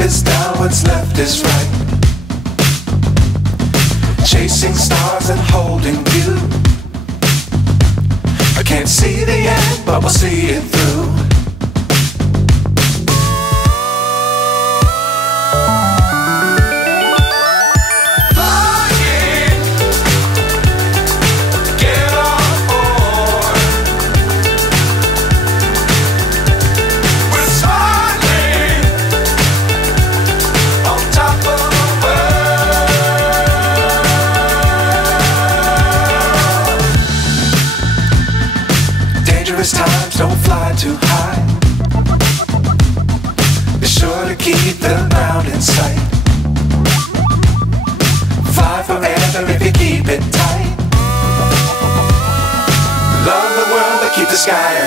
is down, what's left is right. Chasing stars and holding you. I can't see the end, but we'll see it through. Times don't fly too high. Be sure to keep the ground in sight. Fly forever if you keep it tight. Love the world but keep the sky